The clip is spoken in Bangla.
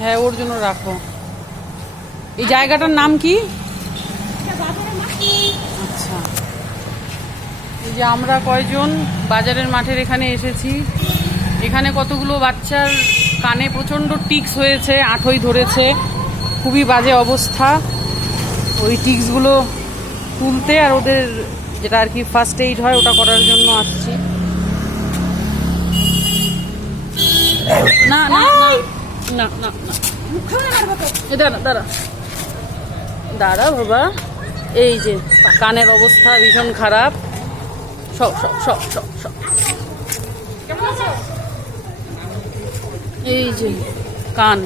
হ্যাঁ, ওর জন্য রাখো। এই জায়গাটার নাম কি? আচ্ছা, এই যে আমরা কয়জন বাজারের মাঠের এখানে এসেছি। এখানে কতগুলো বাচ্চার কানে প্রচণ্ড টিক্স হয়েছে, আঁঠই ধরেছে, খুবই বাজে অবস্থা। ওই টিক্সগুলো তুলতে আর ওদের যেটা আর কি ফার্স্ট এইড হয় ওটা করার জন্য আসছি। না না না না না না, দাঁড়া দাঁড়া দাঁড়া বাবা। এই যে কানের অবস্থা ভীষণ খারাপ। সব সব সব সব সব এই যে কান